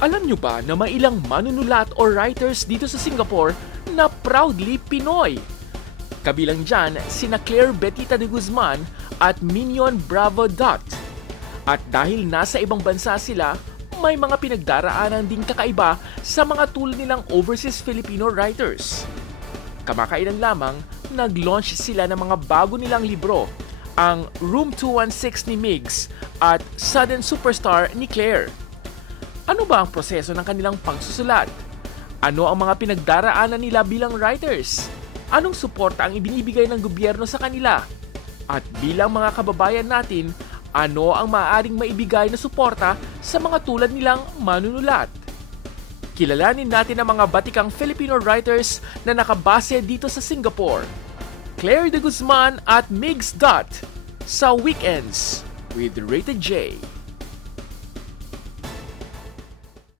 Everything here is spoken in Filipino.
Alam nyo ba na may ilang manunulat o writers dito sa Singapore na proudly Pinoy? Kabilang dyan sina Claire Betita de Guzman at Minion Bravo Dot. At dahil nasa ibang bansa sila, may mga pinagdaraanan ding kakaiba sa mga tulad nilang overseas Filipino writers. Kamakailan lamang, nag-launch sila ng mga bago nilang libro, ang Room 216 ni Migs at Sudden Superstar ni Claire. Ano ba ang proseso ng kanilang pagsusulat? Ano ang mga pinagdaraanan nila bilang writers? Anong suporta ang ibinibigay ng gobyerno sa kanila? At bilang mga kababayan natin, ano ang maaaring maibigay na suporta sa mga tulad nilang manunulat? Kilalanin natin ang mga batikang Filipino writers na nakabase dito sa Singapore. Claire de Guzman at Migs Dot sa Weekends with Rated J.